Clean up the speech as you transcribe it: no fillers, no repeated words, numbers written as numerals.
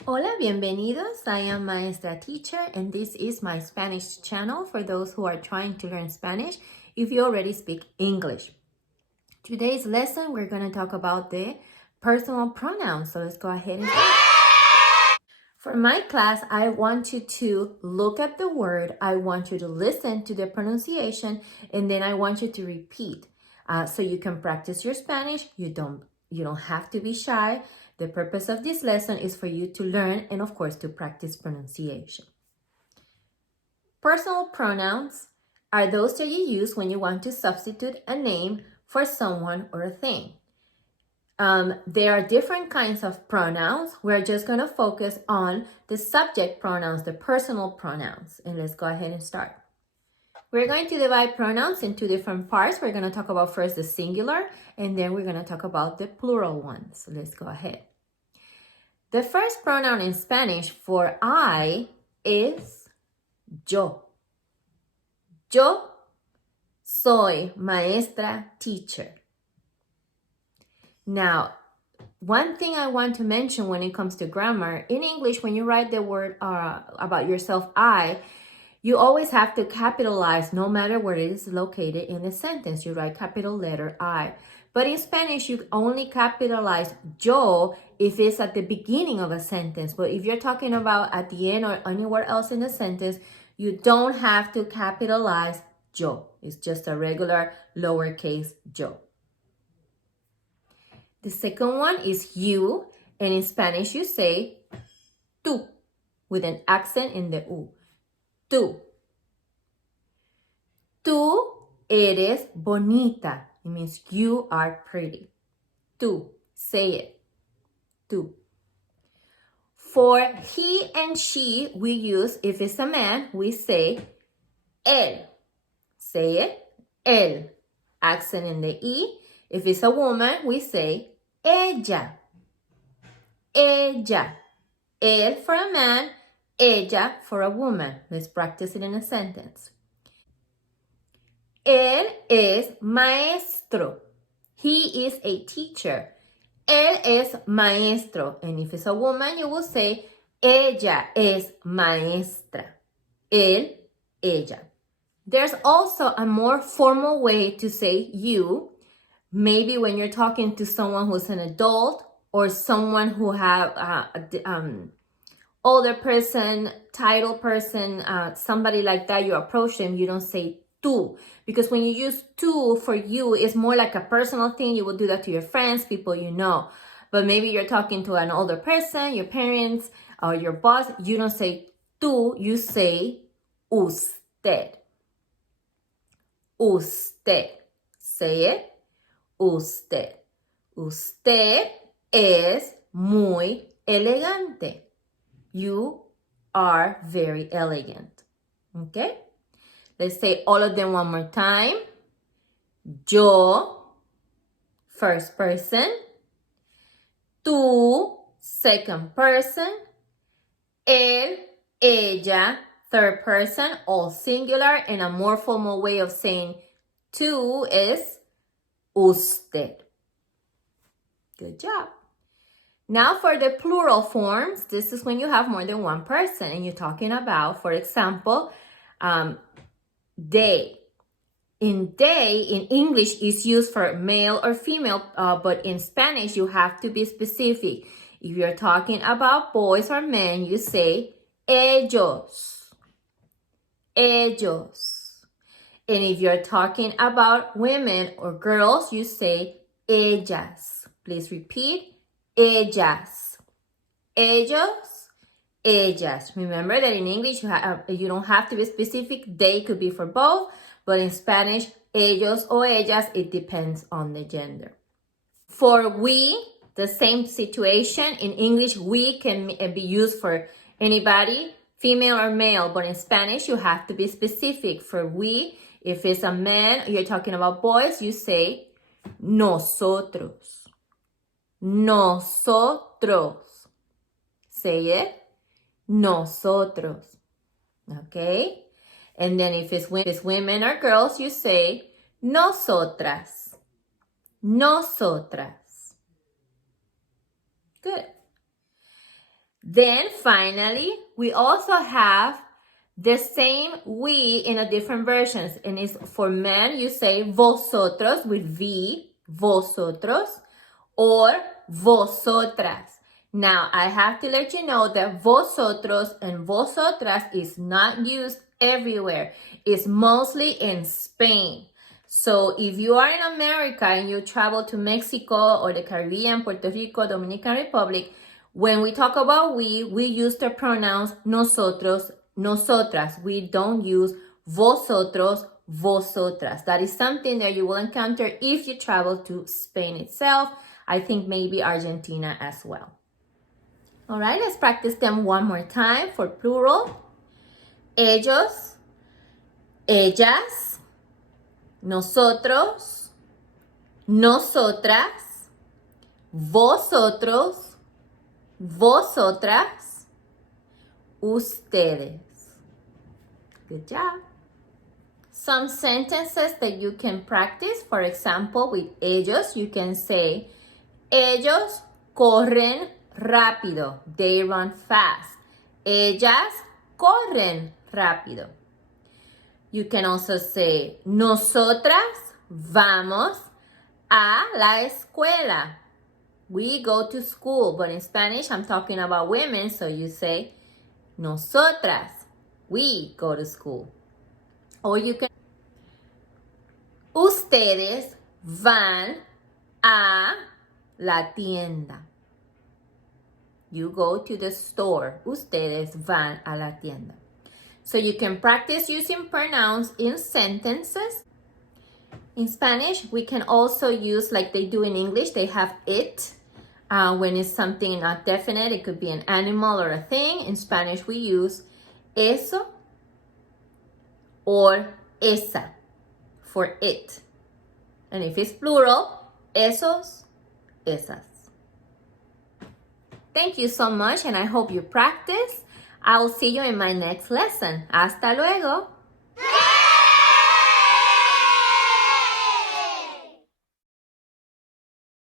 Hola, bienvenidos. I am Maestra teacher and this is my Spanish channel for those who are trying to learn Spanish if you already speak English. Today's lesson, we're going to talk about the personal pronouns. So let's go ahead and start. For my class, I want you to look at the word. I want you to listen to the pronunciation and then I want you to repeat so you can practice your Spanish. You don't have to be shy. The purpose of this lesson is for you to learn and, of course, to practice pronunciation. Personal pronouns are those that you use when you want to substitute a name for someone or a thing. There are different kinds of pronouns. We're just going to focus on the subject pronouns, the personal pronouns. And let's go ahead and start. We're going to divide pronouns into different parts. We're going to talk about first the singular, and then we're going to talk about the plural ones. So let's go ahead. The first pronoun in Spanish for I is yo. Yo soy maestra teacher. Now, one thing I want to mention when it comes to grammar, in English, when you write the word about yourself, I, you always have to capitalize no matter where it is located in the sentence. You write capital letter I. But in Spanish, you only capitalize yo if it's at the beginning of a sentence. But if you're talking about at the end or anywhere else in the sentence, you don't have to capitalize yo. It's just a regular lowercase yo. The second one is you, and in Spanish you say tú with an accent in the u. Tú. Tú eres bonita. It means you are pretty. Tú. Say it. Tú. For he and she, we use, if it's a man, we say él. Say it. Él. Accent in the E. If it's a woman, we say ella. Ella. Él for a man, ella for a woman. Let's practice it in a sentence. Él es maestro. He is a teacher. Él es maestro. And if it's a woman, you will say ella es maestra. Él, ella. There's also a more formal way to say you. Maybe when you're talking to someone who's an adult or someone who have older person, title person, somebody like that, you approach them, you don't say tú. Because when you use tú for you, it's more like a personal thing. You will do that to your friends, people you know. But maybe you're talking to an older person, your parents, or your boss, you don't say tú, you say usted. Usted. Say it. Usted. Usted es muy elegante. You are very elegant. Okay? Let's say all of them one more time. Yo, first person. Tú, second person. Él, ella, third person, all singular. And a more formal way of saying tú is usted. Good job. Now for the plural forms, this is when you have more than one person and you're talking about, for example, they. They in English is used for male or female, but in Spanish you have to be specific. If you're talking about boys or men, you say ellos. Ellos. And if you're talking about women or girls, you say ellas. Please repeat, ellas. Ellos, ellas. Remember that in English, you don't have to be specific. They could be for both. But in Spanish, ellos or ellas, it depends on the gender. For we, the same situation. In English, we can be used for anybody, female or male. But in Spanish, you have to be specific. For we, if it's a man, you're talking about boys, you say nosotros. Nosotros. Say it. Nosotros. Okay? And then if it's women or girls, you say nosotras. Nosotras. Good. Then finally, we also have the same we in a different versions. And it's for men, you say vosotros with V, vosotros, or vosotras. Now, I have to let you know that vosotros and vosotras is not used everywhere. It's mostly in Spain. So if you are in America and you travel to Mexico or the Caribbean, Puerto Rico, Dominican Republic, when we talk about we use the pronouns nosotros, nosotras. We don't use vosotros, vosotras. That is something that you will encounter if you travel to Spain itself. I think maybe Argentina as well. All right, let's practice them one more time for plural. Ellos, ellas, nosotros, nosotras, vosotros, vosotras, ustedes. Good job. Some sentences that you can practice. For example, with ellos, you can say, ellos corren rápido. They run fast. Ellas corren rápido. You can also say, nosotras vamos a la escuela. We go to school, but in Spanish, I'm talking about women, so you say, nosotras, we go to school. Or you can, ustedes van a la tienda. You go to the store. Ustedes van a la tienda. So you can practice using pronouns in sentences. In Spanish, we can also use, like they do in English, they have it. When it's something not definite, it could be an animal or a thing. In Spanish, we use eso or esa for it. And if it's plural, esos, esas. Thank you so much, and I hope you practice. I'll see you in my next lesson. Hasta luego.